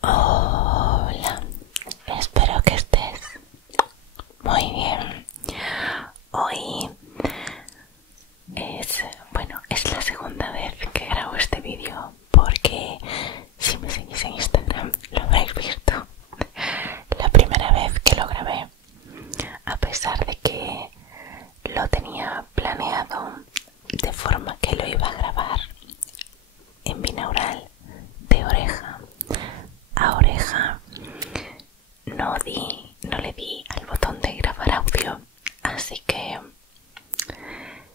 Hola, espero que estés muy bien. Hoy es la segunda vez que grabo este vídeo porque si me seguís en Instagram lo habréis visto. La primera vez que lo grabé, a pesar de que lo tenía planeado de forma que lo iba a grabar en binaural de oreja a oreja, no le di al botón de grabar audio, así que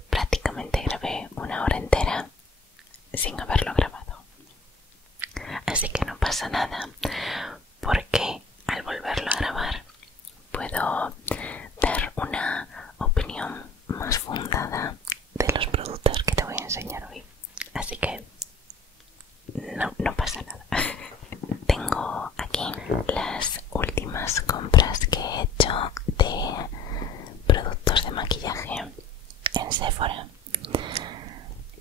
prácticamente grabé una hora entera sin haberlo grabado. Así que no pasa nada, porque al volverlo a grabar puedo dar una opinión más fundada de los productos que te voy a enseñar hoy. Así que no pasa nada. Tengo aquí las últimas compras que he hecho de productos de maquillaje en Sephora.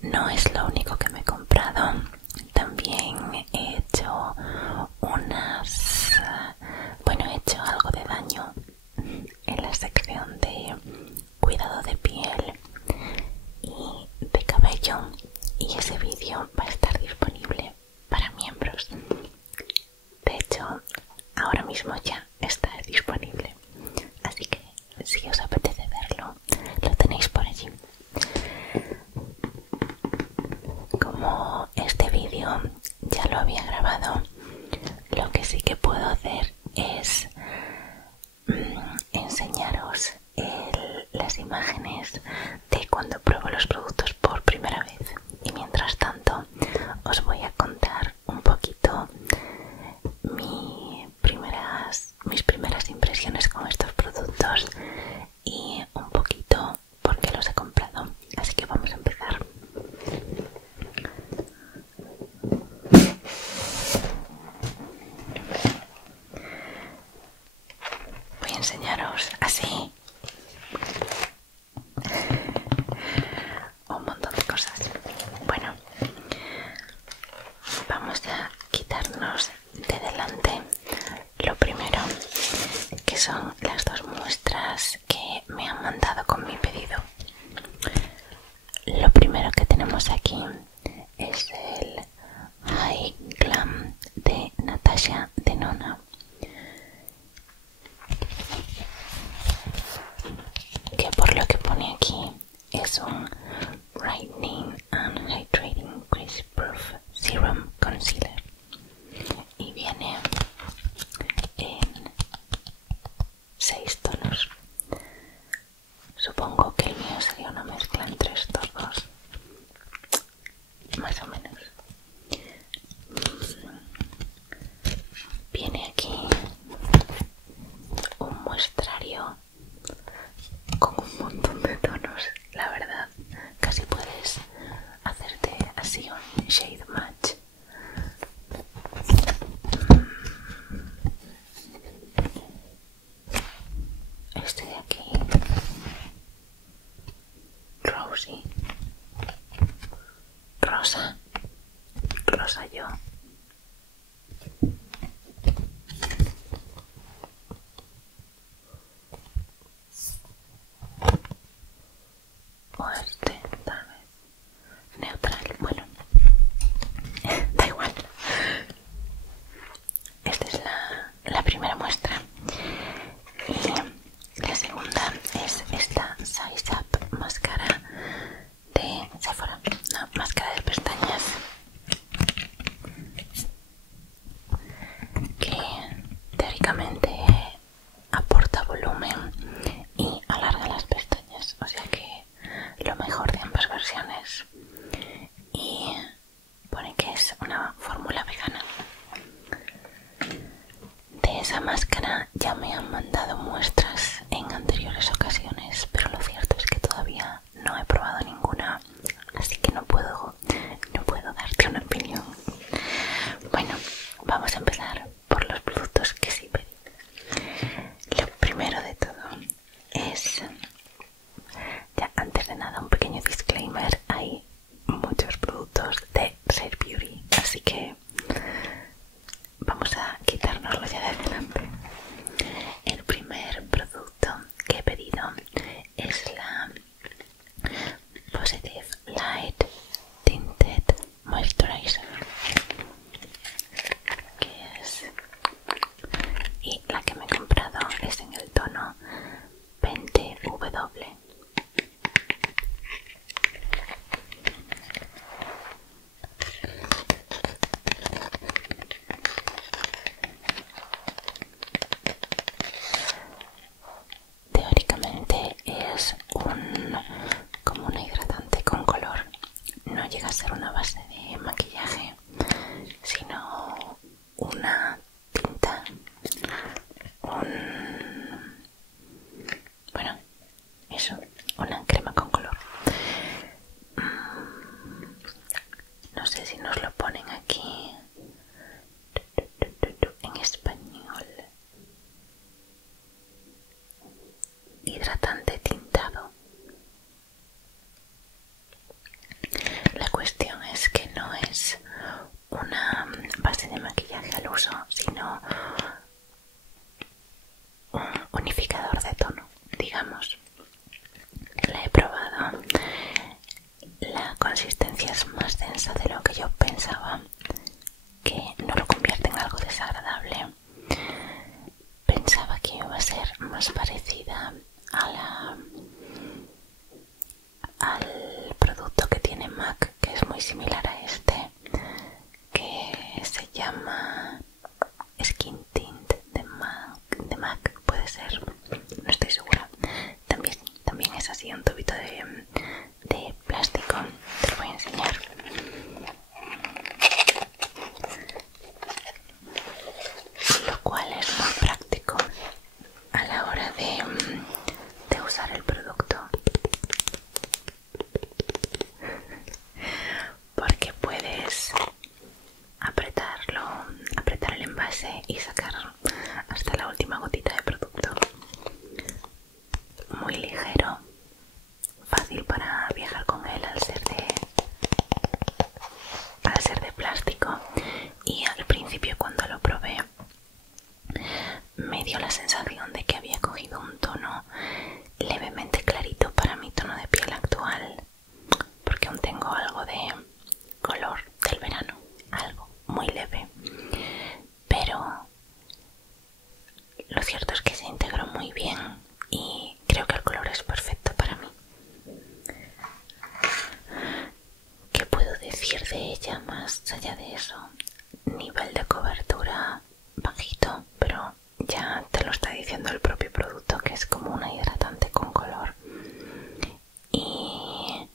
No es lo único que me he comprado. También he hecho he hecho algo de daño en la sección de cuidado de piel y de cabello, y ese vídeo va a estar disponible para miembros. De hecho, ahora mismo ya está disponible, así que si os apetece verlo, lo tenéis por allí. Como este vídeo ya lo había grabado, lo que sí que puedo hacer es enseñaros las imágenes de cuando pruebo los productos por primera vez, y mientras tanto os voy a contar un poquito mis primeras impresiones con estos productos y un poquito por qué los he comprado. Así que vamos a empezar. Voy a enseñaros así un montón de cosas. Bueno, vamos a quitarnos de delante lo primero, que son las dos muestras que me han mandado con mi pedido. Lo primero que tenemos aquí es el High Glam de Natasha Denona, que por lo que pone aquí es un Brightening and Hydrating Grease Proof Serum Concealer, y viene en 6 tonos. Supongo que el mío sería una mezcla entre estos dos, más o menos. Viene aquí un muestrario con un montón de tonos. La verdad, casi puedes hacerte así un shade match. Este de aquí, Rosy, rosa yo. O este, tal vez neutral. Bueno, da igual. Esta es la primera muestra, y la segunda es esta Size Up máscara de Sephora, no, máscara de pestañas, que teóricamente aporta volumen y alarga las pestañas, o sea que lo mejor de ambas versiones. Y pone que es una fórmula vegana. De esa máscara ya me han mandado muestras en anteriores ocasiones, pero lo cierto es que todavía no he probado ninguna, así que no puedo darte una opinión. Bueno, vamos a empezar por los productos que sí pedí. Lo primero de todo es, ya antes de nada, un pequeño disclaimer: hay muchos productos de Rare Beauty, así que vamos a una tinta, bueno, eso, una crema con color. No sé si nos lo ponen aquí en español. Hidratante tintado. La cuestión es que no es una base de maquillaje al uso, sino un unificador de tono, digamos. La he probado. La consistencia es más densa de lo que yo pensaba, que no lo convierte en algo desagradable. Pensaba que iba a ser más parecida al producto que tiene MAC, que es muy similar a este, que se llama Skin Tint de MAC, puede ser, no estoy segura. También es así, un tubito de plástico. Te lo voy a enseñar. Lo cual es muy práctico a la hora de usar el producto, porque puedes apretar el envase y sacar hasta la última gotita de producto. Muy ligero, fácil para viajar con él al ser de plástico. Y al principio, cuando lo probé, me dio la sensación de que había cogido un tono levemente clarito para mi tono de piel actual, porque aún tengo algo de color del verano, algo muy leve, pero lo cierto es que se integró muy bien y creo que el color es perfecto para mí. ¿Qué puedo decir de ella más allá de eso? Nivel de cobertura bajito, pero ya te lo está diciendo el propio producto, que es como una hidratante con color. Y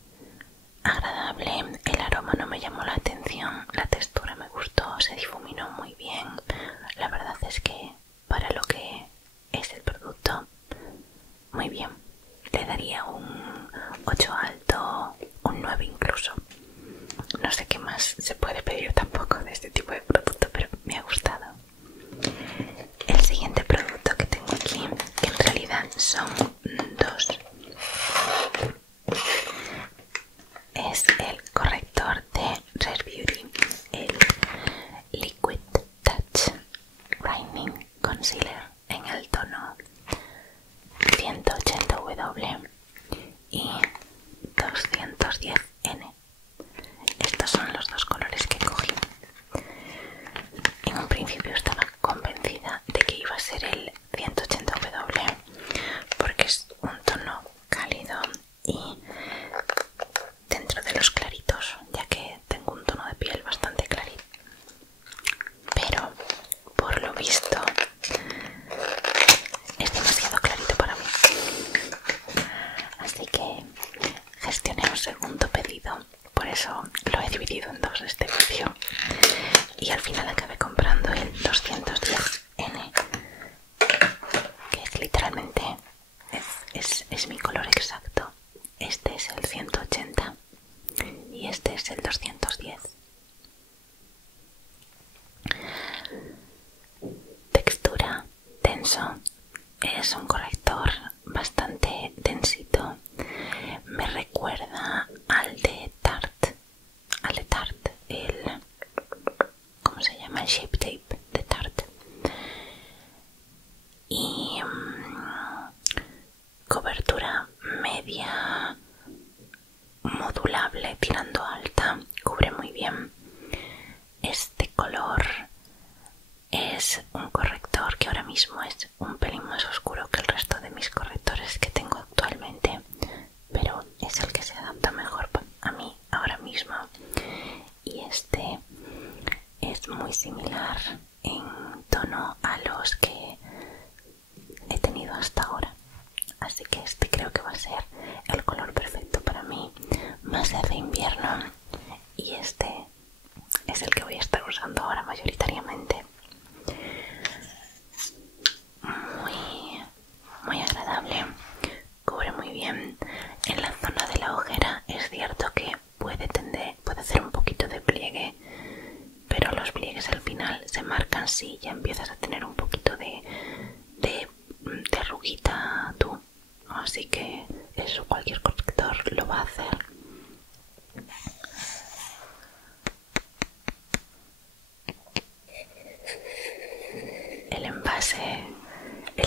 agradable, el aroma no me llamó la atención, la textura me gustó, se difuminó muy bien. La verdad es que para lo que es el producto, muy bien. Le daría un 8 alto, un 9 incluso. No sé qué más se puede pedir tampoco de este tipo de producto, pero me ha gustado. El siguiente producto que tengo aquí, en realidad son dos, es el corrector de Rare Beauty, el Liquid Touch Brightening Concealer en el tono 180W y 210N. Estos son los dos colores que cogí. En un principio estaba convencida de que iba a ser el 180W, porque es un tono cálido y dentro de los claritos, ya que tengo un tono de piel bastante clarito. Pero por lo visto es demasiado clarito para mí, así que gestioné un segundo pedido. Por eso lo he dividido en dos este vídeo y al final acabé comprando el 210N, que es literalmente es mi color exacto. Este es el 180 y este es el 210. Textura denso, es un corrector bastante densito. Me recuerda al de Tarte, ¿cómo se llama? El Shape Tape de Tarte. Y cobertura media modulable tirando alta, cubre muy bien. Este color es un corrector que ahora mismo es un pelín más oscuro que el resto de mis correctores que tengo actualmente, pero es el que se adapta mejor a mí ahora mismo. Y este es muy similar en tono a los que he tenido hasta ahora, así que este creo que va a ser el color perfecto para mí, más de invierno, y este es el que voy a estar usando ahora mayoritariamente. así ya empiezas a tener un poquito de arruguita tú, así que eso cualquier corrector lo va a hacer. El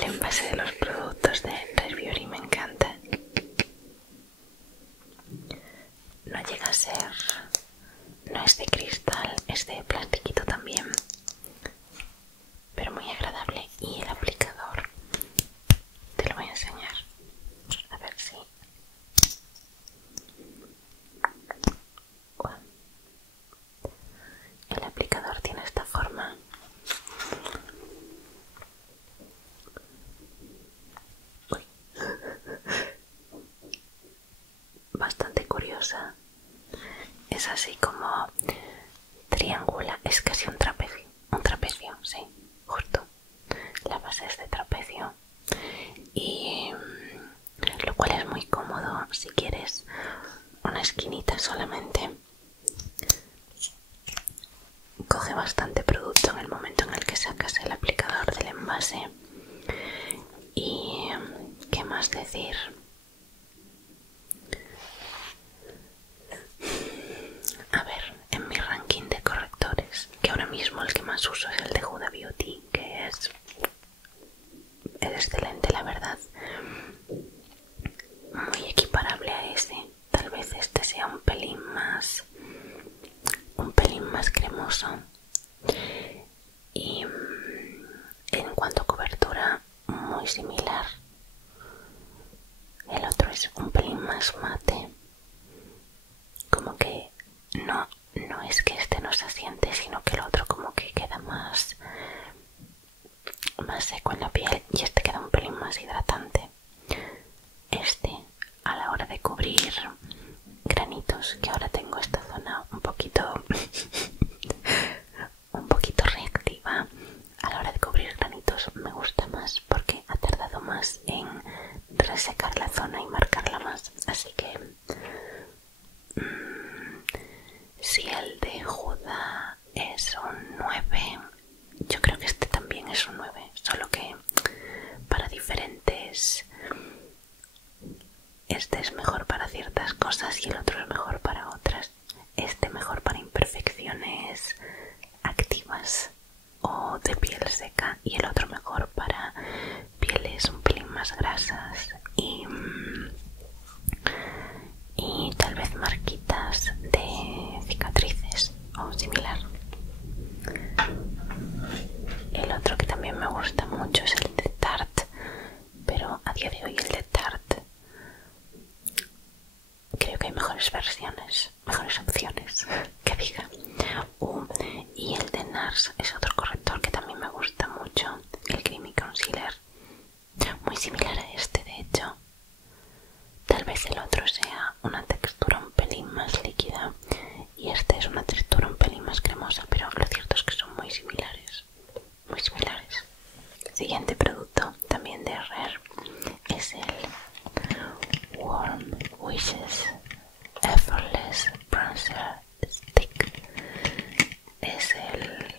envase de los productos de Rare Beauty me encanta. No llega a ser, no es de cristal, es de plastiquito también, pero muy agradable. Y el aplicador, te lo voy a enseñar, a ver si... El aplicador tiene esta forma. Uy. Bastante curiosa. Es así como triangular, es casi un trapecio, sí, justo. La base es de trapecio y lo cual es muy cómodo si quieres una esquinita solamente. Coge bastante producto en el momento en el que sacas el aplicador del envase. Y ¿qué más decir? A ver, en mi ranking de correctores, que ahora mismo el que más uso es el de Huda Beauty, que es excelente, la verdad, muy equiparable a ese. Tal vez este sea un pelín más cremoso. Y en cuanto a cobertura, muy similar. El otro es un pelín más mate, como que no es que este no se asiente, sino que el otro como que queda más seco en la piel y este queda un pelín más hidratante. Este, a la hora de cubrir granitos, que ahora tengo esta zona un poquito reactiva, a la hora de cubrir granitos me gusta más porque ha tardado más en resecar la zona y marcarla más. Así que si el de Huda es un 9, yo creo que este también es un 9, solo que para diferentes... Este es mejor para ciertas cosas y el otro es mejor para otras. Este mejor para imperfecciones activas o de piel seca y el otro mejor para pieles un pelín más grasas y tal vez marquitas de cicatrices o similar. El otro que también me gusta mucho es el de Tarte, pero a día de hoy el de Tarte creo que hay mejores versiones, mejores opciones, que diga. Y el de NARS es otro corrector que también me gusta mucho, el Creamy Concealer, muy similar a este de hecho. Tal vez el otro sea una textura un pelín más líquida y este es una textura un pelín más cremosa, pero lo cierto es que son muy similares, muy similares. Siguiente producto, también de Rare, es el Warm Wishes Effortless Bronzer Stick. Es el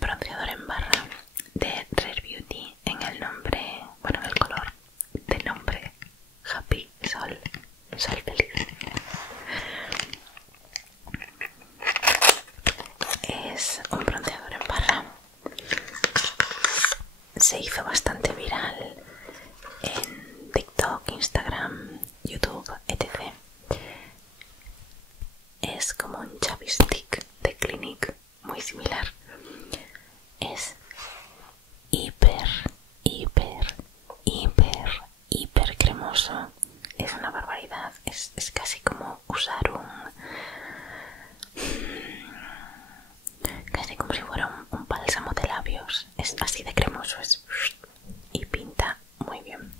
bronceador en barra de Rare Beauty en el nombre, bueno, en el color de nombre Happy Sol Feliz. Es un bronceador en barra. Se hizo bastante viral en TikTok, Instagram, YouTube, etc. Es como un chubby stick de Clinique, muy similar. Es hiper cremoso. Es una barbaridad. Es casi como usar casi como si fuera un bálsamo de labios. Es así de cremoso, y pinta muy bien.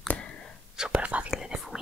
Súper fácil de difuminar.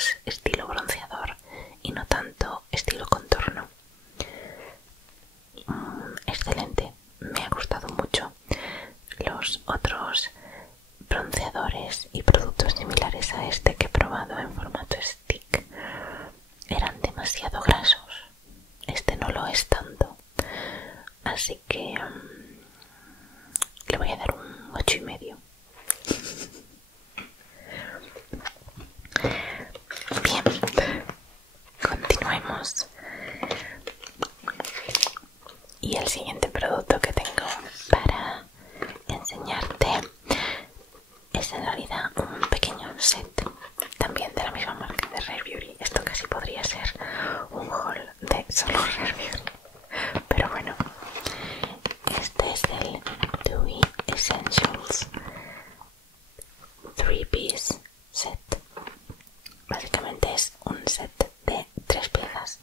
más estilo bronceador y no tanto estilo contorno. Excelente, me ha gustado mucho. Los otros bronceadores y productos similares a este que he probado en formato stick eran demasiado grasos. Este no lo es tanto, así que le voy a dar un 8,5. Bien, continuemos. Y el siguiente producto que tengo para enseñarte es en realidad un pequeño set, también de la misma marca de Rare Beauty. Esto casi podría ser un haul de solo Rare Beauty, pero bueno, este es el Dewy Essentials 3-piece set. Básicamente es un set de 3 piezas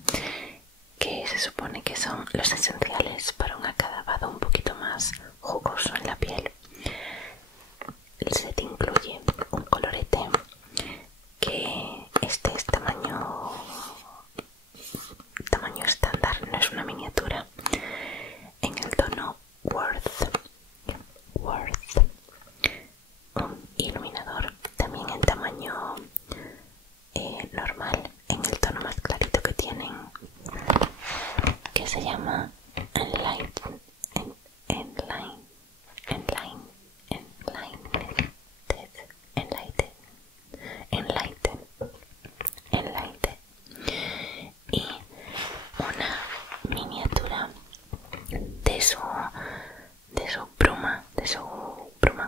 que se supone que son los esenciales para un acabado un poquito más jugoso en la piel. El set incluye un colorete que este es tamaño estándar, no es una miniatura, en el tono Worth. Un iluminador también en tamaño normal, en el tono más clarito que tienen, que se llama Enlighten, y una miniatura de su bruma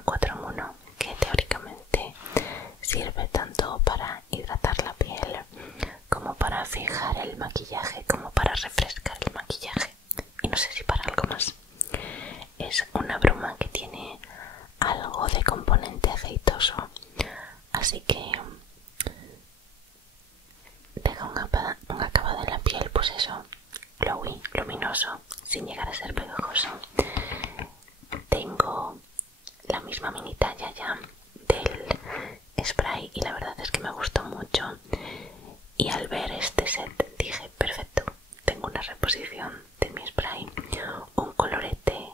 4 en 1, que teóricamente sirve tanto para hidratar la piel como para fijar el maquillaje, como para refrescar el maquillaje, y no sé si para algo más. Es una bruma que tiene algo de componente aceitoso, así que deja un acabado en la piel, pues eso, glowy, luminoso, sin llegar a ser pegajoso. Tengo la misma mini talla ya del spray y la verdad es que me gustó mucho, y al ver este set dije, perfecto, tengo una reposición de mi spray, un colorete,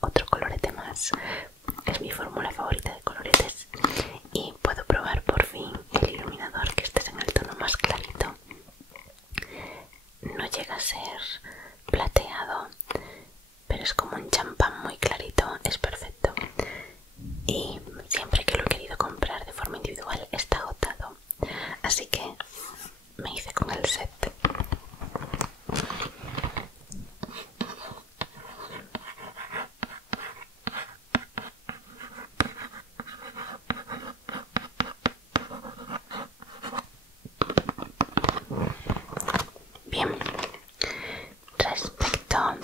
otro colorete más. Es mi fórmula favorita de coloretes y puedo probar por fin el iluminador, que este es en el tono más clarito. No llega a ser plateado, pero es como un champán muy clarito, es perfecto. Y siempre que lo he querido comprar de forma individual está agotado, así que me hice con el set. Bien, respecto a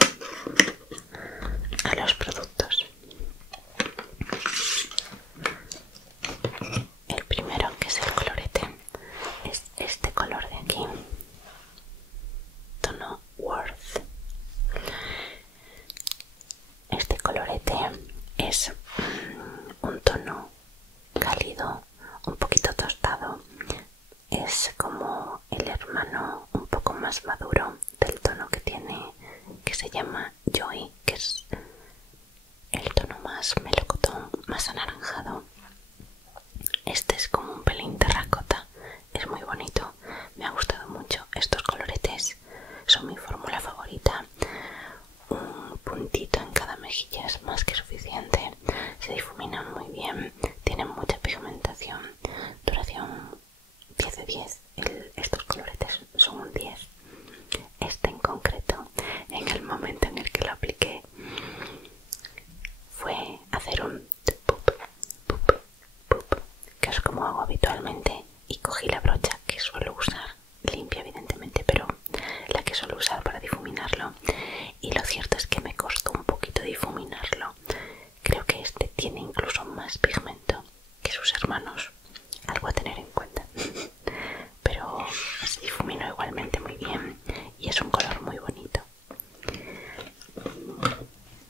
los productos, el primero, que es el colorete, es este color de aquí, tono Worth. Este colorete es un tono cálido, un poquito tostado, es como el hermano un poco más maduro del tono que tiene, que se llama Joy, que es el tono más melocotón, más anaranjado. Este es como un pelín terracota, es muy bonito, me ha gustado mucho. Estos coloretes son mi fórmula favorita. Un puntito en cada mejilla es más que suficiente, se difuminan muy bien, tienen mucha pigmentación, duración 10 de 10. Estos coloretes son un 10. Este en concreto, en el momento en el que lo apliqué, fue hacer un pup, pup, pup, que es como hago habitualmente, y cogí la brocha que suelo usar, limpia evidentemente, pero la que suelo usar para difuminarlo, y lo cierto es que me costó un poquito difuminarlo. Creo que este tiene incluso más pigmento que sus hermanos, algo a tener en cuenta, pero se difuminó igualmente muy bien y es un color muy bonito.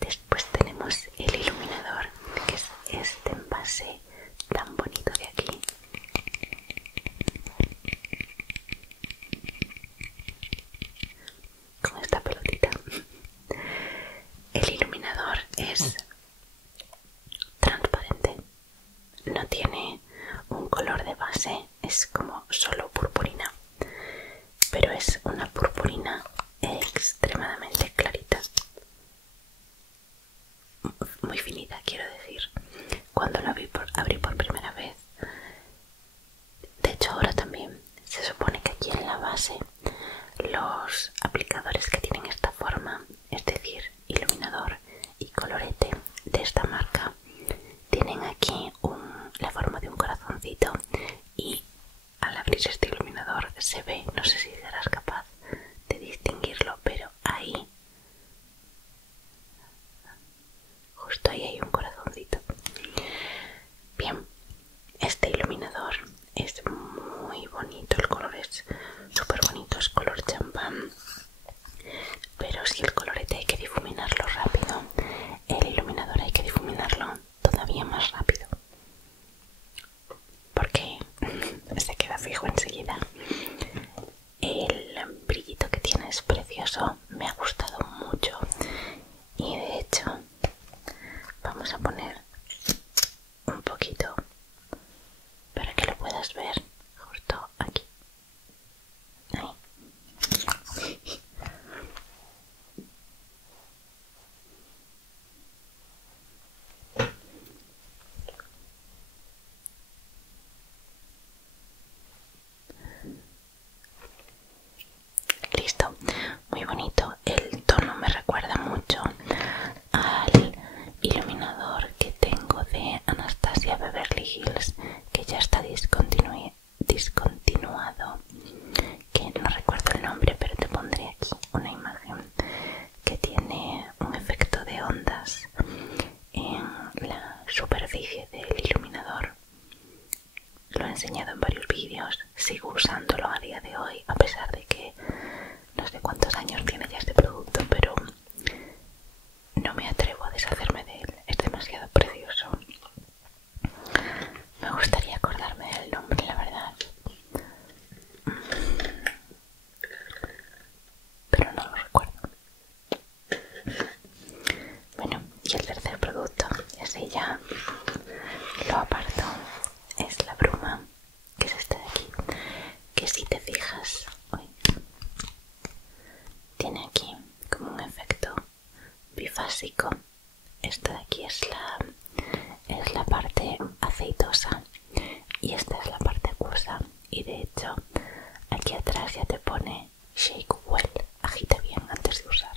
Después tenemos el iluminador, que es este envase tan bonito de aquí. es transparente, no tiene un color de base, es como solo purpurina, pero es una purpurina extremadamente clarita, muy finita, quiero decir. Cuando lo abrí por primera vez, de hecho ahora también, se supone que aquí en la base los aplicadores que tienen esta forma, es decir, iluminador y colorete de esta marca, tienen aquí la forma de un corazoncito, y al abrir este iluminador se ve, no sé si serás capaz de distinguirlo, pero ahí, justo ahí hay un corazoncito. Bien, este iluminador es muy bonito, el color es súper bonito, es color champán, pero si el colorete hay que difuminarlo rápido, el iluminador hay que difuminarlo todavía más rápido, porque se queda fijo enseguida. El brillito que tiene es precioso, me ha gustado mucho, y de hecho vamos a poner un poquito para que lo puedas ver justo aquí. Ahí. Listo, muy bonito. El tono me recuerda mucho al iluminador que tengo de Anastasia Beverly Hills, que ya está discontinuado, que no recuerdo el nombre, pero te pondré aquí una imagen, que tiene un efecto de ondas en la superficie del iluminador. Lo he enseñado en varios vídeos, sigo usándolo a día de hoy, a pesar de que no sé cuántos años tiene ya este producto, pero no me atrevo a deshacerme de él, es demasiado precioso. Me gustaría acordarme del nombre, la verdad, pero no lo recuerdo. Bueno, y el tercer producto, ese ya lo aparto, es la bruma, que es esta de aquí, que si te fijas, tiene aquí como un efecto bifásico. Esta de aquí es la parte aceitosa y esta es la parte acuosa, y de hecho aquí atrás ya te pone shake well, agita bien antes de usar.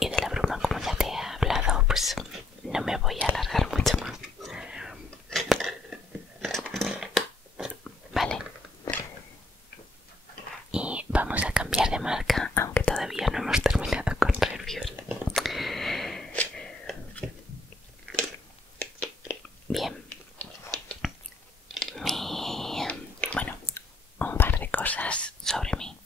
Y de la bruma, como ya te he hablado, pues no me voy a alargar mucho más. Vale. Y vamos a cambiar de marca, aunque todavía no hemos terminado con reviews. Bien. Bueno, un par de cosas sobre mí.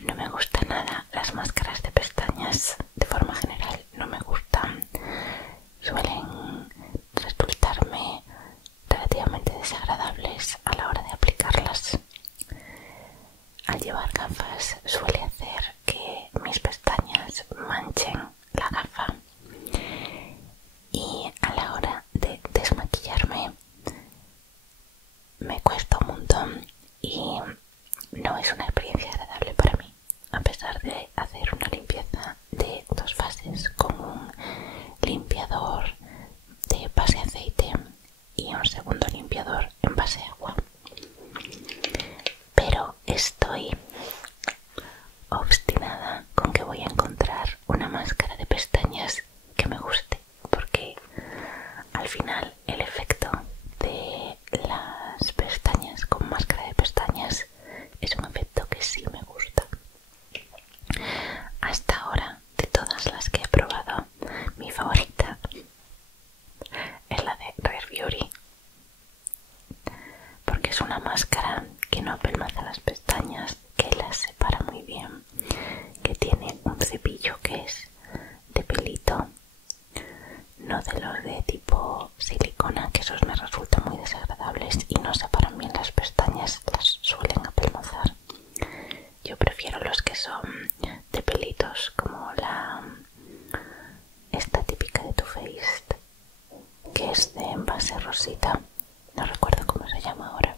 No me gustan nada las máscaras de pestañas, de forma general no me gustan. Suelen resultarme relativamente desagradables a la hora de aplicarlas. Al llevar gafas suele hacer que mis pestañas manchen la gafa, y a la hora de desmaquillarme me cuesta un montón y no es una experiencia agradable para mí, a pesar de hacer una limpieza de 2 fases con un limpiador de base aceite y un segundo limpiador en base agua. Pero estoy obstinada con que voy a encontrar una máscara de pestañas que me guste, porque al final el efecto de las pestañas con máscara de pestañas es un efecto que sí me gusta. Hasta ahora, de todas las que he probado, mi favorita es la pestañas, que las separa muy bien, que tiene un cepillo que es de pelito, no de los de tipo silicona, que esos me resultan muy desagradables y no separan bien las pestañas, las suelen apelmazar. Yo prefiero los que son de pelitos, como esta típica de Too Faced, que es de envase rosita. No recuerdo cómo se llama ahora.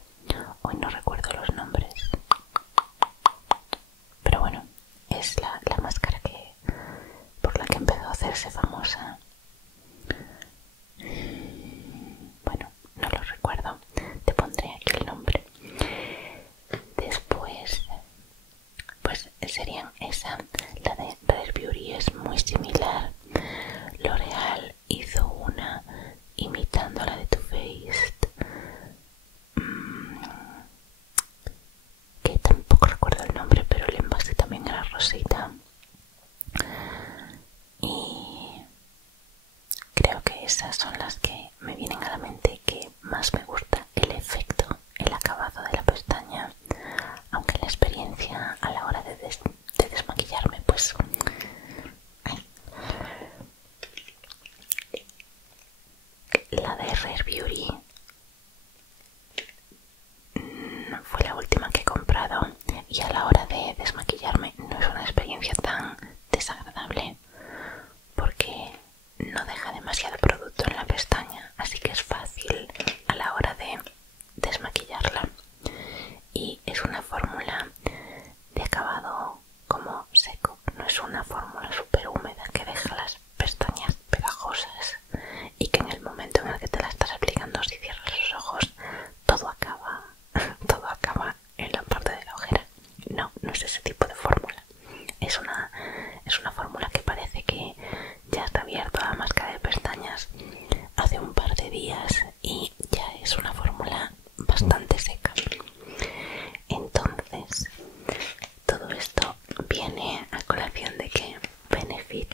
Hoy no recuerdo los nombres. Pero bueno, es la máscara por la que empezó a hacerse famosa. Bueno, no lo recuerdo. Te pondré aquí el nombre. Después, pues serían esa. La de Rare Beauty es muy similar. L'Oreal hizo una imitando la de Too Faced, que tampoco recuerdo el nombre, pero el envase también era rosita. Y creo que esas son las que me vienen a la mente que más me gusta el efecto, el acabado de la pestaña, aunque la experiencia a la hora de desmaquillarme, pues la de Rare Beauty fue la última que he comprado y a la hora de desmaquillarme no es una experiencia tan desagradable porque no deja demasiado producto en la pestaña, así que es fácil a la hora de desmaquillarla. Y es una fórmula de acabado como seco, no es una fórmula súper húmeda que deja las pestañas pegajosas y que en el momento en el que te la estás aplicando, si cierras los ojos, todo acaba en la parte de la ojera. No, no es ese tipo de fórmula. Es una fórmula que parece que ya está abierta la máscara de pestañas hace un par de días y ya es una fórmula bastante seca. Entonces, todo esto viene a colación de que Benefit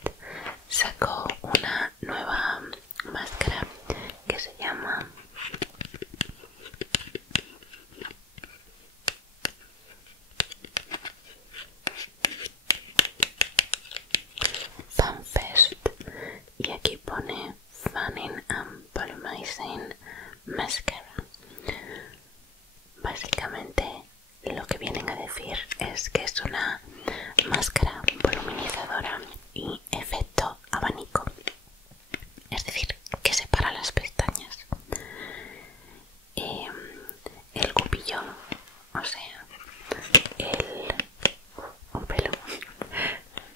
sacó una nueva máscara que se llama FanFest y aquí pone Fanning and Volumizing Mascara. Básicamente lo que vienen a decir es que es una máscara voluminizadora y efecto abanico, es decir, que separa las pestañas. El cupillón, o sea, un pelo,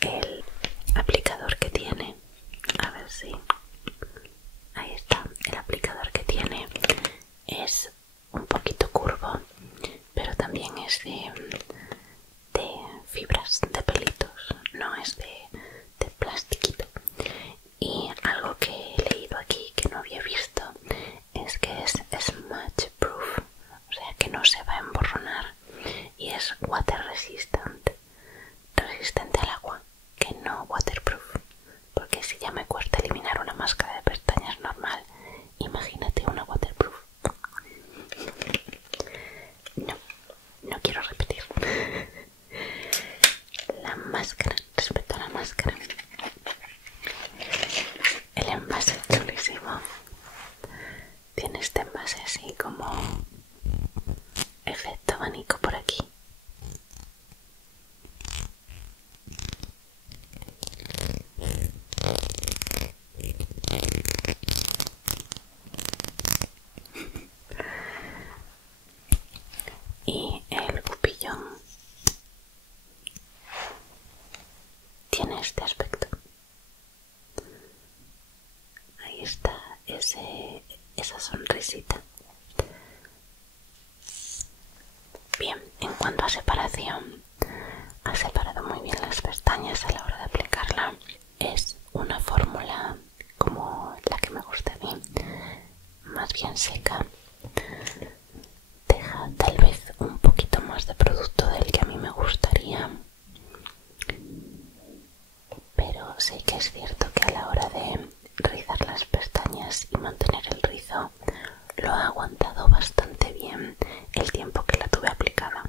el aplicador que tiene, a ver si ahí está, el aplicador que tiene es un poquito curvo, pero también es de fibras, de pelitos, no es de plastiquito. Y algo que he leído aquí que no había visto es que es smudge proof, o sea que no se va a emborronar, y es water resistant, resistente al agua, que no waterproof, porque si ya me cuesta eliminar una máscara de pestañas normal, imagínate una waterproof. No quiero repetir. La máscara, respecto a la máscara, el envase es chulísimo. Tiene este envase así como efecto abanico por aquí. Y el cupillón tiene este aspecto. Ahí está esa sonrisita. Bien, en cuanto a separación, ha separado muy bien las pestañas a la hora de aplicarla. Es una fórmula como la que me gusta a mí, más bien seca. Deja tal vez un poquito más de producto del que a mí me gustaría, pero sí que es cierto que a la hora de rizar las pestañas y mantener el rizo lo ha aguantado bastante bien el tiempo que la tuve aplicada.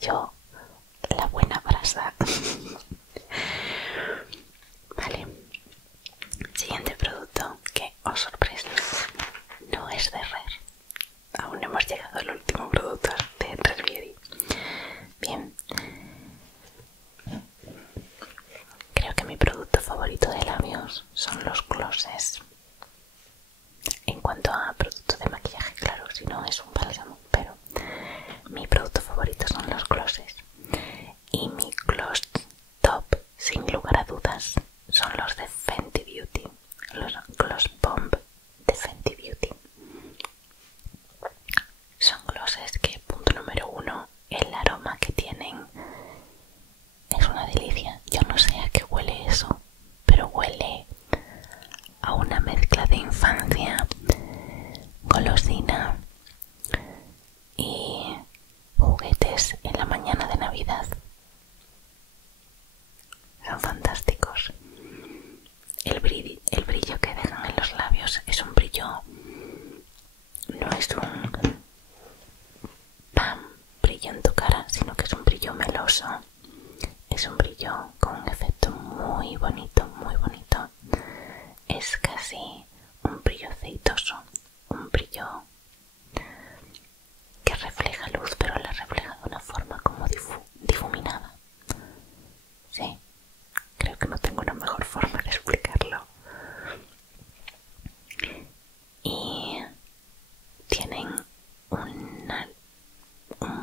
yo la buena brasa. Vale, siguiente producto que, oh sorpresa, no es de Rare. Aún no hemos llegado al último producto de Rare Beauty. Bien, creo que mi producto favorito de labios son los glosses. En cuanto a producto de maquillaje, claro, si no es un bálsamo, pero mi producto favorito son los glosses. Y mi gloss top, sin lugar a dudas, son los de Fenty Beauty, los Gloss Bomb de Fenty Beauty. Son glosses que, punto número 1, el aroma que tienen es una delicia. Yo no sé a qué huele eso, pero huele a una mezcla de infancia, golosina y juguetes en la mañana de Navidad. Son fantásticos. El brillo que dejan en los labios es un brillo, no es un ¡pam! Brillo en tu cara, sino que es un brillo meloso. Es un brillo con un efecto muy bonito, muy bonito. Es casi un brillo aceitoso, un brillo que refleja luz, pero la refleja de una forma como difuminada. Sí, creo que no tengo una mejor forma de explicarlo. Y tienen un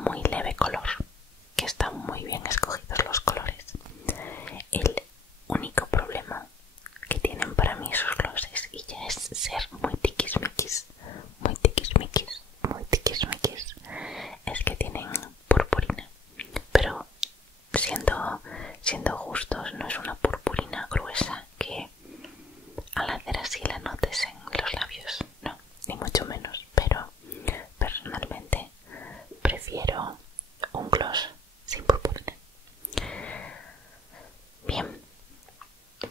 muy leve color, que están muy bien escogidos los colores. El único problema que tienen para mí esos glosses, y ya es ser muy tiquismiquis, muy tiquismiquis, muy tiquismiquis, es que tienen purpurina, pero siendo justos, no es una purpurina gruesa que al hacer así la notes en los labios, no, ni mucho menos, pero personalmente prefiero un gloss sin purpurina. Bien,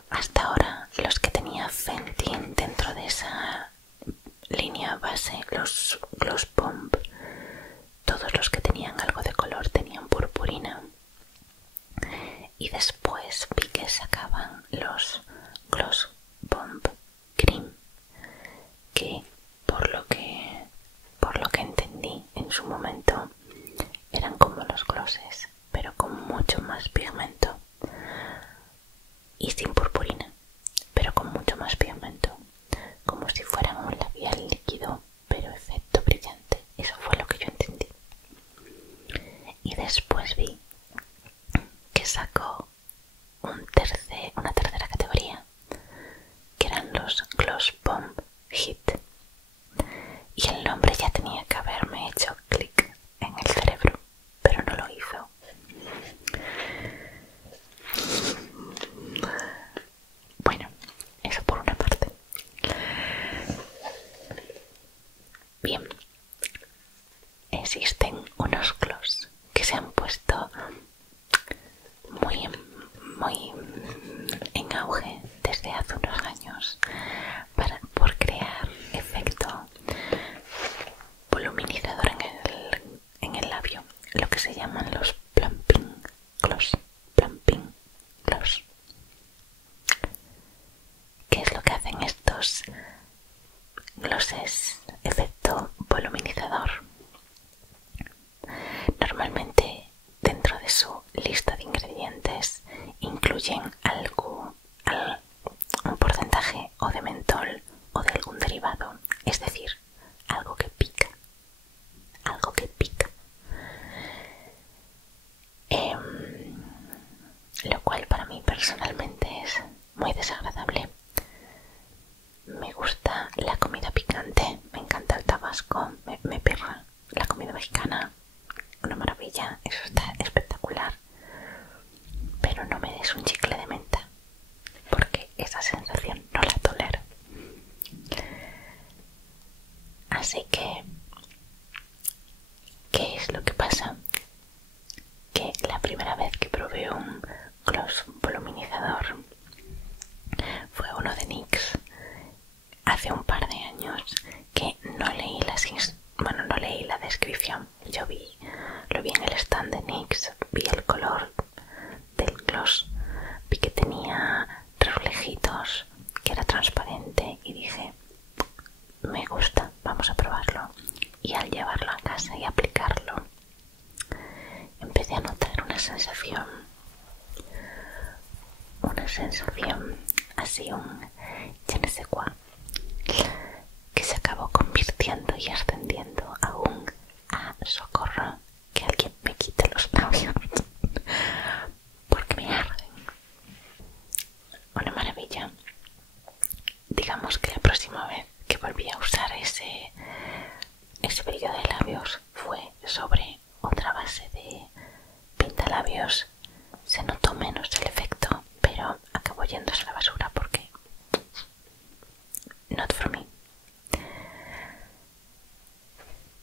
hasta ahora los que tenía Fenty dentro de esa línea base, los Gloss Bomb, todos los que tenían algo de color tenían purpurina. Y después vi que sacaban los Gloss Bomb Cream, que por lo que entendí en su momento eran como los glosses, pero con mucho más pigmento y sin purpurina, pero con mucho más pigmento, como si fueran un labial líquido pero efecto brillante. Eso fue lo que yo entendí. Y después vi que sacó una tercera categoría, que eran los Gloss Bomb Hit, y el nombre ya tenía que haberme hecho clic en el cerebro, pero no lo hizo. Bueno, eso por una parte. Bien, existen unos gloss que se han puesto muy en auge desde hace unos años por crear efecto voluminizador en el labio, lo que se llaman los plumping gloss. Plumping gloss. ¿Qué es lo que hacen estos glosses efecto voluminizador? Normalmente dentro de su lista de ingredientes incluyen un porcentaje o de mentol o de algún derivado, es decir, algo que pica, algo que pica. Lo cual para mí personalmente es muy desagradable. Me gusta la comida picante, me encanta el tabasco, me perra la comida mexicana, una maravilla, eso está espectacular. Pero no me des un chicle de menta, porque esa sensación no la tolero. Así que, ¿qué es lo que pasa? Que la primera vez que probé un gloss voluminizador fue uno de NYX hace un par de años, que no leí la descripción. Lo vi en el stand de NYX, vi el color del gloss, vi que tenía reflejitos, que era transparente y dije, me gusta, vamos a probarlo. Y al llevarlo a casa y aplicarlo, empecé a notar una sensación así, un je ne sais quoi, que se acabó convirtiendo y ascendiendo a un socorro, que alguien me quite los labios porque me arden. Una maravilla. Digamos que la próxima vez que volví a usar ese brillo de labios fue sobre otra base de pintalabios. Se notó menos el efecto, pero acabó yéndose a la basura porque not for me.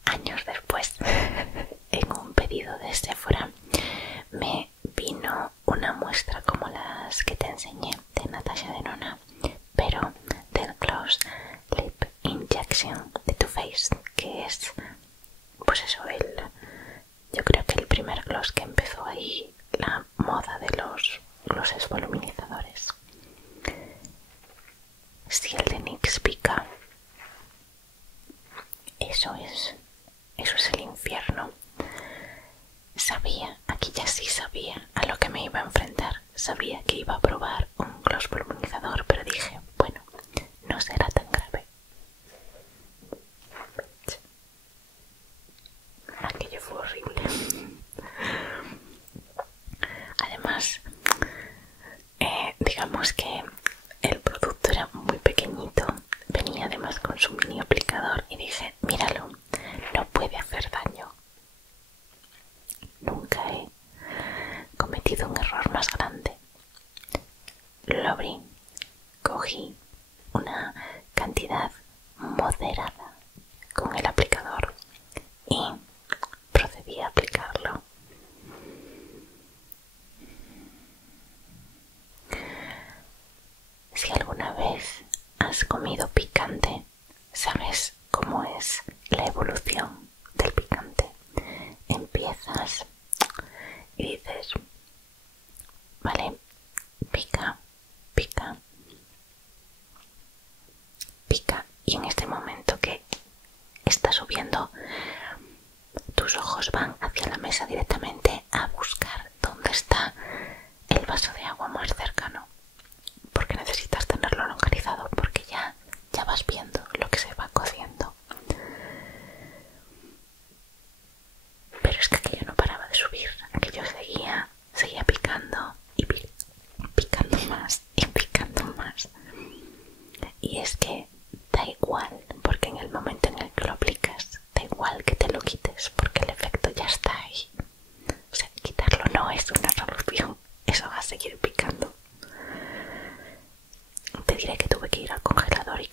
Años después, en un pedido de Sephora, me vino una muestra como las que te enseñé de Natasha Denona, pero del gloss Lip Injection de Too Faced, que es, pues eso, yo creo que el primer gloss que empezó ahí la moda de los glosses voluminizadores. Si el de NYX pica, eso es el infierno. Sabía, aquí ya sí sabía a lo que me iba a enfrentar. Sabía que iba a probar un gloss voluminizador, pero dije, bueno, no será tan grave. Aquello fue horrible. Además, digamos que el producto era muy pequeñito, venía además con su mini aplicador y dije, míralo, no puede hacer daño. Nunca he cometido un error más grande. Lo abrí, cogí una cantidad moderada con el aplicador y procedí a aplicarlo. Si alguna vez has comido picante, sabes cómo es la evolución del picante. Empiezas y dices, vale, pica, pica, pica, y en este momento que está subiendo, tus ojos van hacia la mesa directamente a buscar dónde está el vaso de agua más cercano, porque necesitas tenerlo localizado, porque ya vas viendo lo que se va cociendo. Pero es que aquello no paraba de subir, aquello seguía picando y picando más y picando más. Y es que da igual, porque en el momento en el que lo aplicas, da igual que te lo quites, porque el efecto ya está ahí. O sea, quitarlo no es una solución, eso va a seguir picando. Te diré que tuve que ir al congelador y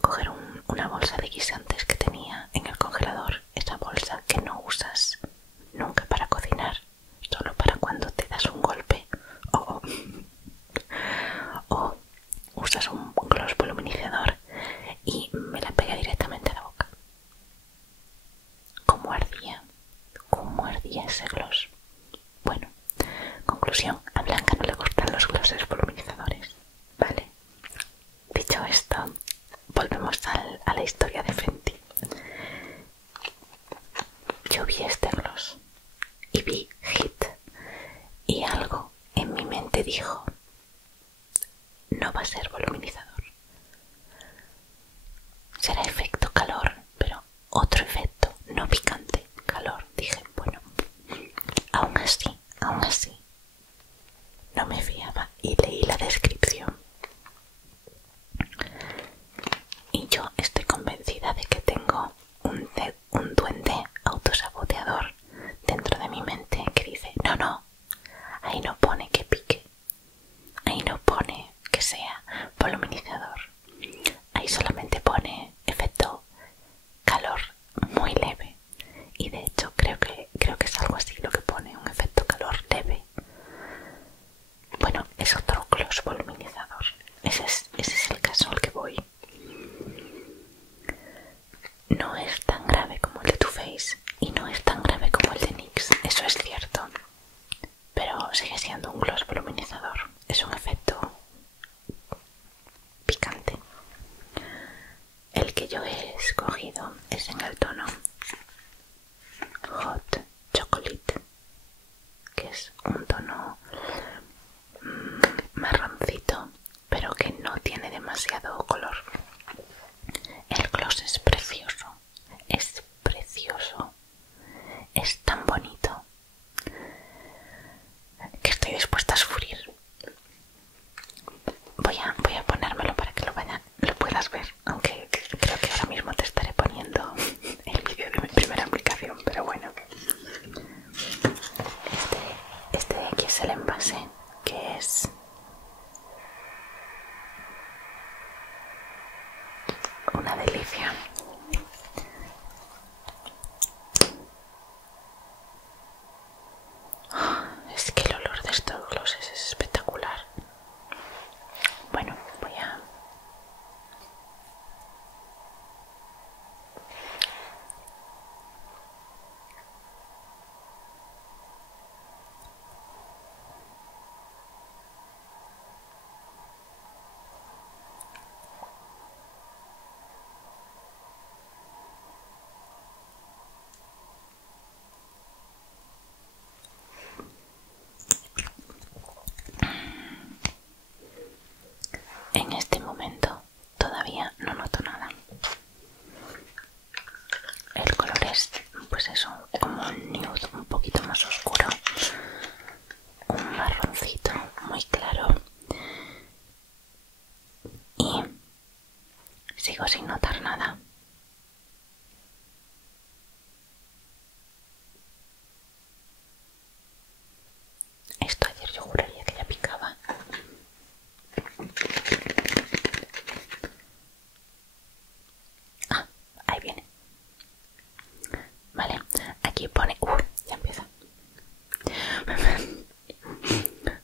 coger una bolsa de guisantes que tenía en el congelador, esa bolsa que no usas nunca para cocinar, solo para cuando te das un golpe o usas un gloss voluminizador, y me la pegué directamente a la boca. ¿Cómo ardía ese gloss? Bueno, conclusión, a Blanca no le gustan los glosses voluminizadores. Vale, dicho esto, volvemos a la historia de Fenty. Yo vi este gloss y vi Hit, y algo en mi mente dijo, no va a ser voluminizador, será efecto calor, pero otro efecto, no picante, calor. Dije, bueno, aún así, no me fiaba y leí la descripción. Y yo estoy convencida de que tengo un duende autosaboteador dentro de mi mente que dice, no, ahí no pone que pique, sigue siendo un gloss voluminizador. Es un efecto picante. El que yo he escogido es en el tono Hot Chocolate, que es un tono marroncito, pero que no tiene demasiado color. El gloss es precioso, es tan bonito que estoy dispuesta a sufrir. Voy a ponérmelo para que lo puedas ver, aunque creo que ahora mismo te estaré poniendo el vídeo de mi primera aplicación, pero bueno. Este de aquí es el envase, que es una delicia. Es que el olor de estos glosses es espectacular. Bueno, voy a... En este momento todavía no noto nada. El color es, pues eso, como un nude un poquito más oscuro, un marroncito muy claro, y sigo sin notar nada. Esto ayer yo juraría que ya picaba. Ah, ahí viene. Vale, aquí pone... ya empieza.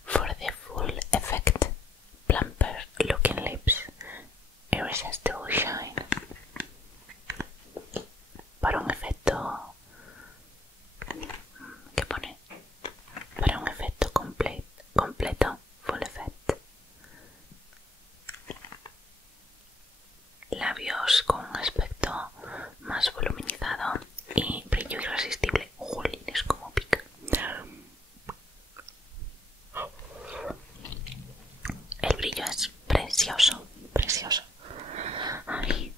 For the full effect, plumper looking lips, irresistible shine. Para un efecto... ¿qué pone? Para un efecto completo, full effect. Labios con un aspecto más voluminizado y brillo irresistible. Jolines, como pica. El brillo es precioso, precioso. Ay.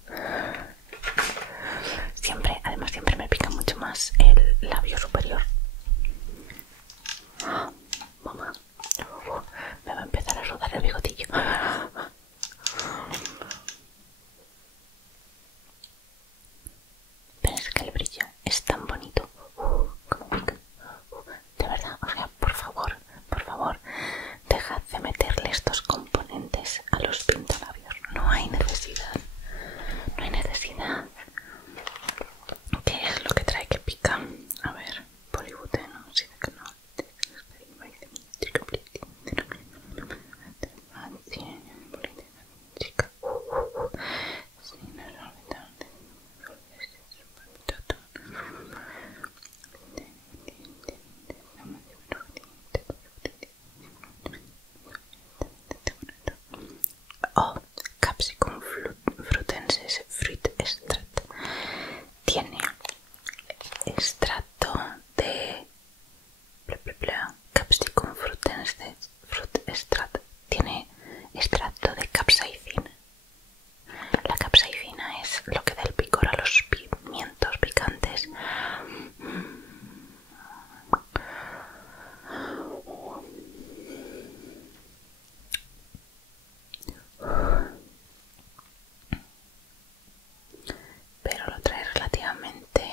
Además siempre me pica mucho más el labio superior. Mamá, me va a empezar a rodar el bigotillo. Pero es que el brillo es tan bonito. Como pica. De verdad, o sea, por favor, dejad de meterle estos componentes a los pintalabios. No hay necesidad. No hay necesidad. ¿Qué es lo que trae que pica? A ver, polibuteno, silicona. Oh, Capsicum frutensis fruit extract. Tiene extracto de Capsicum frutensis fruit extract. Tiene extracto de capsaicina. La capsaicina es lo que da el picor a los pimientos picantes. Pero lo trae relativamente...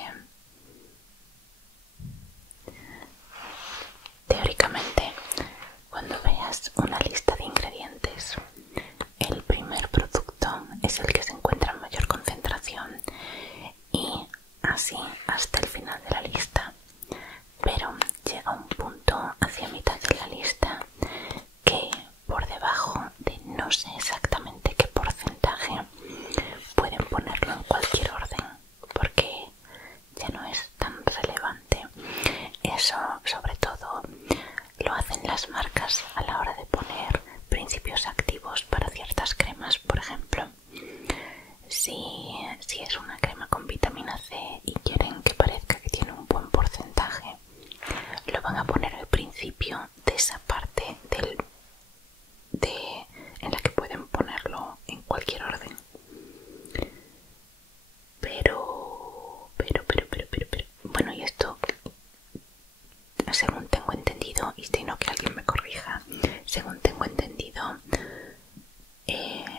Teóricamente, cuando veas una las marcas a la hora de poner principios activos para ciertas cremas. Por ejemplo, si es una crema con vitamina C y quieren que parezca que tiene un buen porcentaje, lo van a poner al principio de esa parte en la que pueden ponerlo en cualquier orden. Pero, bueno, y esto, según tengo entendido, y si no que alguien me corrija, según tengo entendido,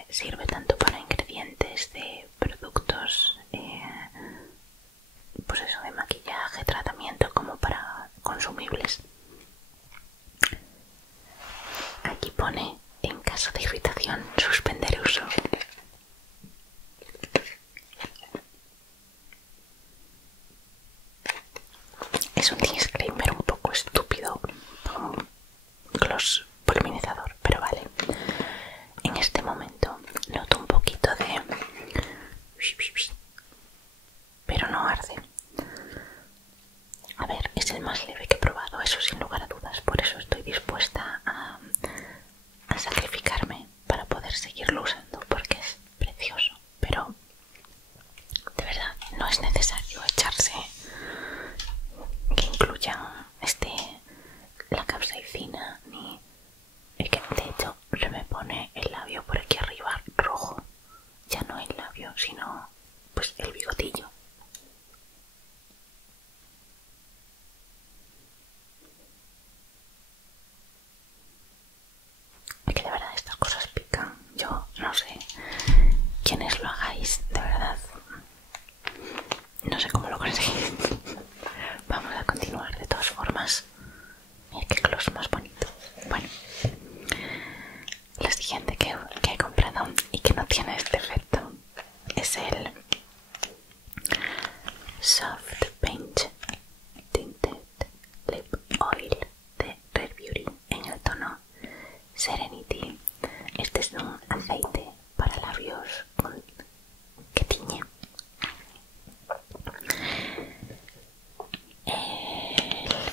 sirve tanto para ingredientes de productos, pues eso, de maquillaje, tratamiento, como para consumibles. Aquí pone, en caso de irritación, suspender uso. Es un disclaimer un poco estúpido, un gloss poluminizador, pero vale. En este momento noto un poquito de... pero no arde. A ver, es el más leve que he probado, eso sin lugar a dudas, por eso estoy dispuesta a sacrificarme para poder seguirlo usando, porque es precioso, pero de verdad no es necesario echarse que incluyan la capsaicina, ni... Es que de hecho se me pone el labio por aquí arriba rojo, ya no el labio, sino pues el bigotillo. Es que de verdad estas cosas pican. Yo no sé quiénes lo hagáis, de verdad no sé cómo lo conseguís. Vamos a continuar de todas formas. Mira qué gloss más bonito. Bueno, la siguiente que he comprado y que no tiene este efecto es el Soft Paint Tinted Lip Oil de Rare Beauty en el tono Serenity. Este es un aceite para labios que tiñe.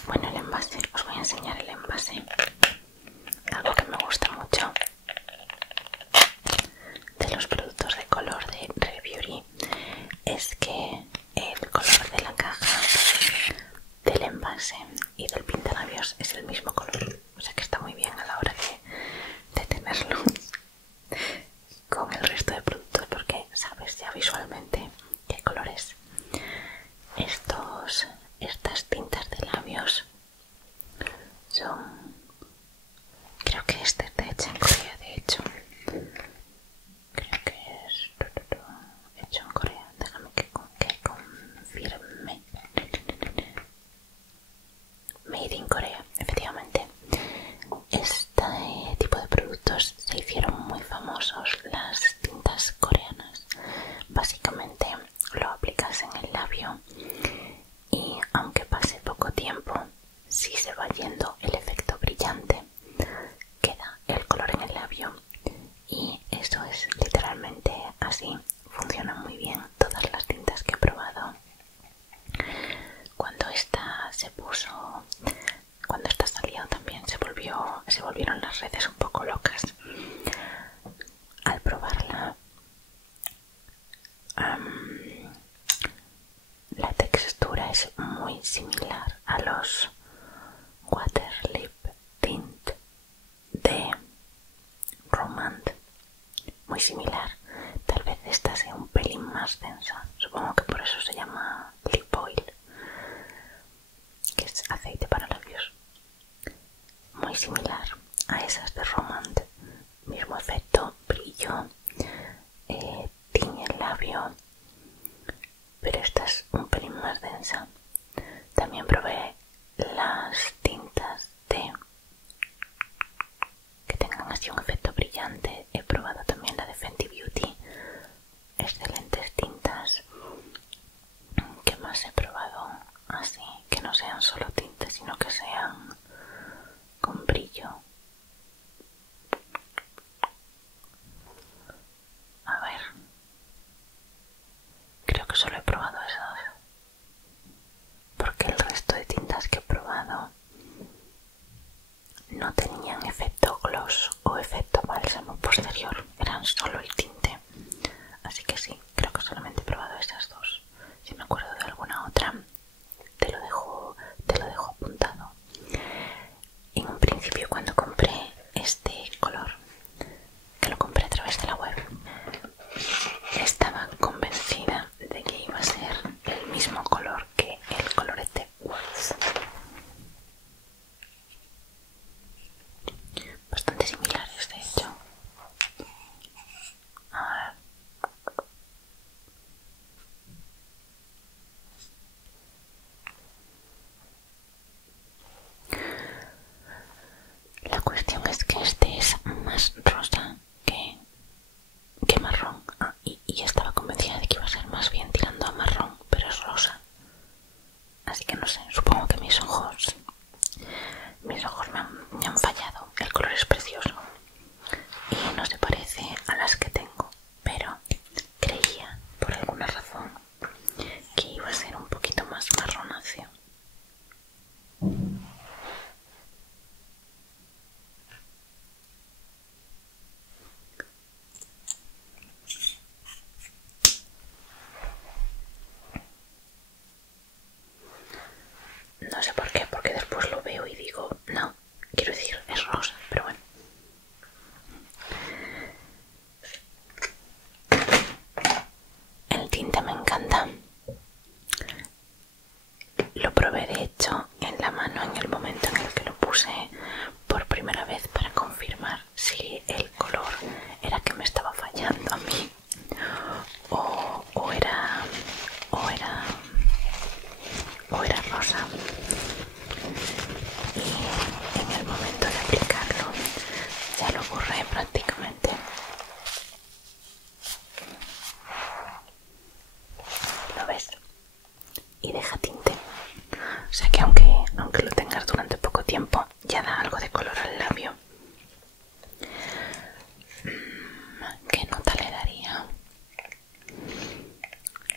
Bueno, el envase, os voy a enseñar el envase. Algo que me gusta mucho de los productos de color de Rare Beauty es que el color de la caja, del envase y del pintalabios es el mismo color, o sea que está muy bien a la hora de tenerlo con el resto de productos, porque sabes ya visualmente qué color es. Estas tintas de labios son... creo que este es de hecho en Corea, de hecho. Creo que es hecho en Corea. Déjame que confirme. Made in Corea, efectivamente. Este tipo de productos se hicieron muy famosos, las tintas coreanas. Básicamente lo aplicas en el labio y aunque pase poco tiempo, si se va yendo el efecto brillante, queda el color en el labio, y eso es literalmente así. Funciona muy bien todas las tintas que he probado. Cuando esta salió también se volvieron las redes un poco locas. Al probarla, la textura es muy similar a los Water Lip Tint de Romand, muy similar. Tal vez esta sea un pelín más densa, supongo que por eso se llama Lip Oil, que es aceite para labios. Muy similar a esas de Romand, mismo efecto, brillo, tiñe el labio, pero esta es un pelín más densa. También probé las tintas que tengan así un efecto brillante. He probado también la de Fenty Beauty, excelentes tintas. ¿Qué más he probado así? Que no sean solo tintas, sino que sean con brillo. A ver, creo que solo he probado esas. gloss o efecto bálsamo posterior, eran solo el tinte. Así que sí, creo que solamente he probado esas dos. Si me acuerdo de alguna otra, te lo dejo apuntado. En un principio, cuando compré este color, que lo compré a través de la web, estaba convencida de que iba a ser el mismo color que el colorete Quartz. Bastante similares, de hecho. A ver. La cuestión es que este es más rosa que marrón. Y estaba convencida de que iba a ser más bien tirando a marrón, pero es rosa. Así que no sé, supongo que mis ojos me han fallado. El color es precioso y no se parece a las que tengo, pero creía, por alguna razón, que iba a ser un poquito más marronáceo. No sé por qué, porque después lo veo y digo, no, quiero decir, es rosa, pero bueno. El tinte me encanta. Lo probé de hecho en la mano en el momento en el que lo puse por primera vez para confirmar si el color era que me estaba fallando a mí o era rosa. Y en el momento de aplicarlo ya lo borré prácticamente. ¿Lo ves? Y deja tinte. O sea que aunque lo tengas durante poco tiempo, ya da algo de color al labio. ¿Qué nota le daría?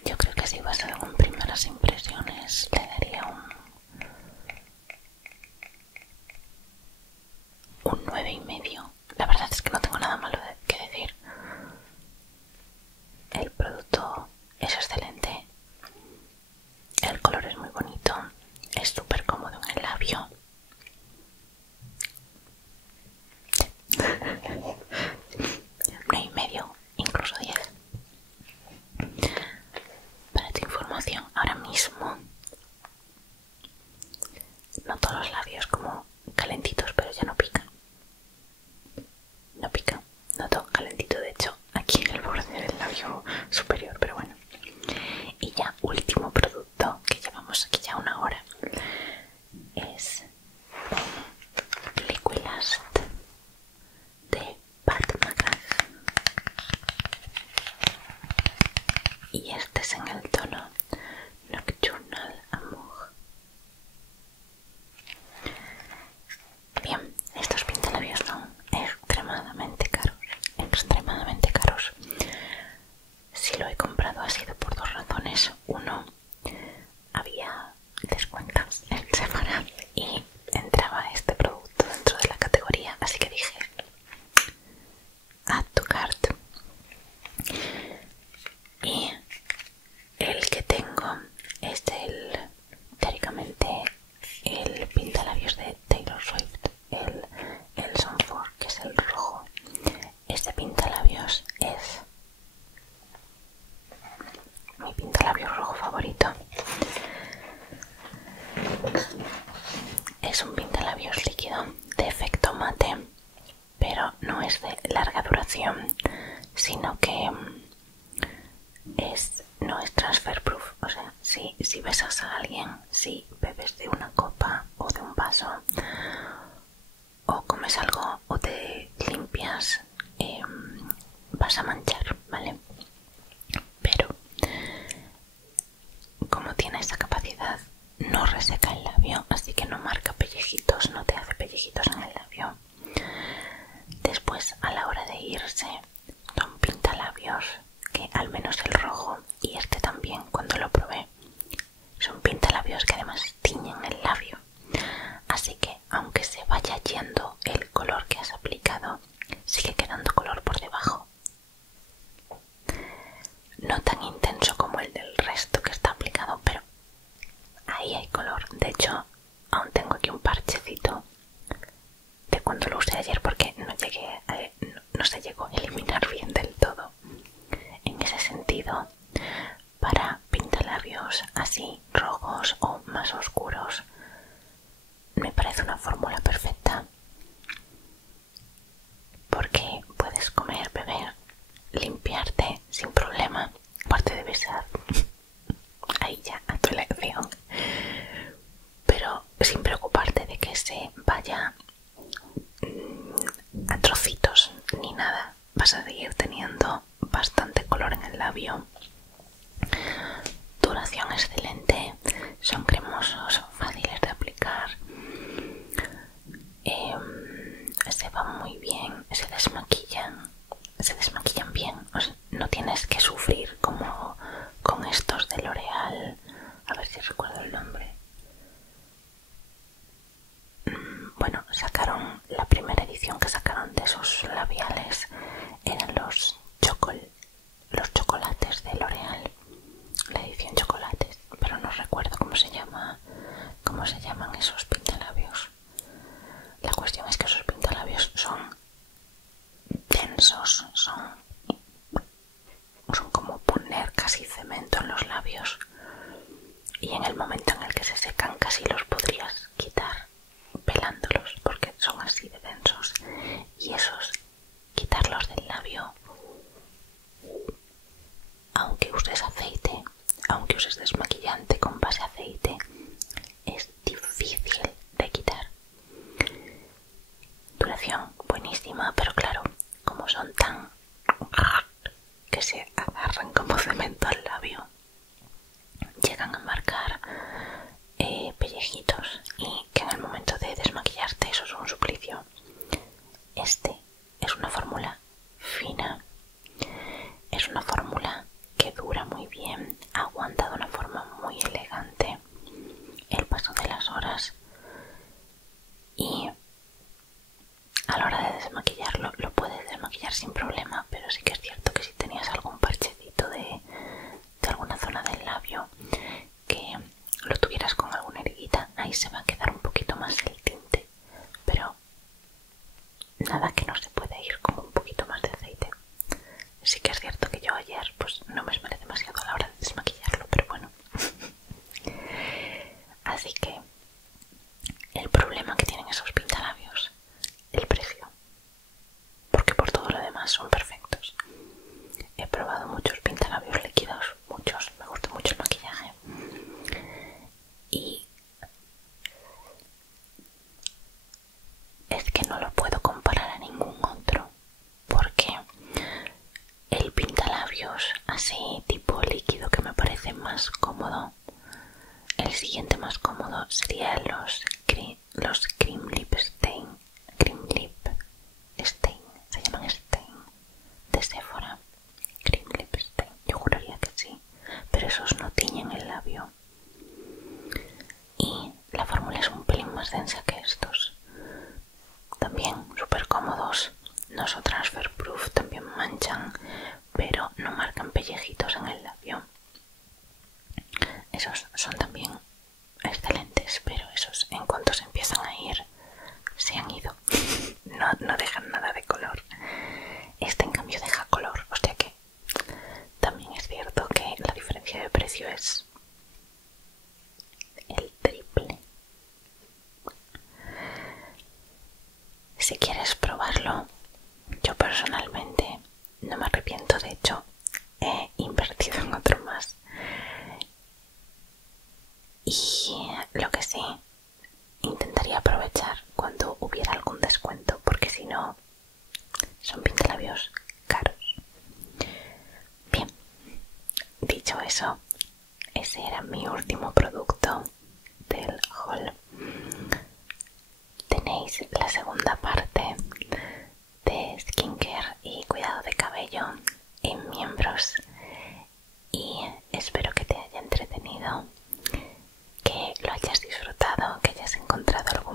Yo creo que si basado en primeras impresiones le daría un 9,5. La verdad es que no tengo nada malo que decir. El producto es excelente. El color es muy bonito. Es súper cómodo en el labio. No, medio, incluso 10. Para tu información, ahora mismo noto los labios como calentitos, pero ya no pican. No pica, noto calentito, de hecho, aquí en el borde del labio superior, pero bueno. Y ya último producto, que llevamos aquí ya una hora, es Liquilast de Pat McGrath. Y este es en el tono Nocturnal Amour. Bien, estos pintalabios son extremadamente caros, extremadamente caros. Si lo he comprado ha sido por dos razones. Uno, había descuentos en Sephora y entraba este producto dentro de la categoría, así que dije, add to cart. Y el que tengo es teóricamente el pintalabios de Taylor Swift, el Son 4, que es el rojo. Este pintalabios es mi pintalabios rojo favorito. Es un pintalabios líquido de efecto mate, pero no es de larga duración, sino que no es transfer proof. O sea, si besas a alguien, si bebes de una copa o de un vaso, o comes algo o te limpias, vas a manchar, ¿vale? Pero como tiene esa capacidad, no reseca el labio, así que no marca pellejitos, no te hace pellejitos en el labio. Después, a la hora de irse, son pintalabios que, al menos el rojo y este también, cuando lo probé, son pintalabios que además tiñen el labio. Así que, aunque se vaya yendo el color que has aplicado, usé ayer porque no se llegó a eliminar bien del todo. En ese sentido, para pintalabios así rojos o más oscuros, me parece una fórmula perfecta, porque puedes comer, beber, limpiarte sin problema. Aparte de besar, ahí ya a tu elección, pero sin preocuparte de que se vaya a trocitos ni nada. Vas a seguir teniendo bastante color en el labio. Duración excelente, son cremosos, fáciles de aplicar, se van muy bien, se desmaquillan bien. No tienes que sufrir como con estos de L'Oreal. A ver si recuerdo el nombre. Bueno, sacaron la primera edición que sacaron de esos labiales, eran los chocolates de L'Oreal, la edición chocolates, pero no recuerdo cómo se llaman esos pintalabios. La cuestión es que esos pintalabios son densos, son como poner casi cemento en los labios, y en el momento en el que se secan casi los podrías quitar pelándolos porque son así de densos, y esos quitarlos del labio, aunque uses aceite, aunque uses desmaquillante con base aceite, es difícil de quitar. Duración buenísima, pero claro, como son tan que se agarran como cemento al labio, llegan a marcar pellejitos, y que en el momento de desmaquillarte eso es un suplicio. Este es una fórmula fina, es una fórmula que dura muy bien, aguanta de una forma muy elegante el paso de las horas, y a la hora de desmaquillarlo lo puedes desmaquillar sin problema, pero sí que es cierto que si tenías algún parchecito de alguna zona del labio que lo tuvieras con alguna heridita, ahí se va a quedar un poquito más el tinte, pero nada que no se puede ir con un poquito más de aceite. Sí que es cierto que yo ayer pues no me esmeré demasiado a la hora de desmaquillarlo, pero bueno. Así que el problema que tienen esos pintalabios, el precio, porque por todo lo demás son perfectos. He probado muchos pintalabios líquidos, muchos, me gusta mucho el maquillaje, y es que no lo puedo comparar a ningún otro, porque el pintalabios así tipo líquido que me parece más cómodo, el siguiente más cómodo sería los Cream Lip Stain, se llaman Stain, de Sephora. Cream Lip Stain, yo juraría que sí, pero esos no tiñen el labio, y la fórmula es un pelín más densa que estos. También súper cómodos, no son transfer proof, también manchan, pero no marcan pellejitos en el labio. Esos son también excelentes, pero esos en cuanto se empiezan a ir, se han ido. No dejan nada de color. Este en cambio deja color, o sea que también es cierto que la diferencia de precio es el triple. Si quieres probarlo, yo personalmente no me arrepiento, de hecho he invertido en otro más. Y lo que sí, intentaría aprovechar cuando hubiera algún descuento, porque si no, son pintalabios caros. Bien, dicho eso, ese era mi último producto del haul. Tenéis la segunda parte de skincare y cuidado de cabello en miembros, y espero que te haya entretenido, que lo hayas disfrutado, que hayas encontrado algún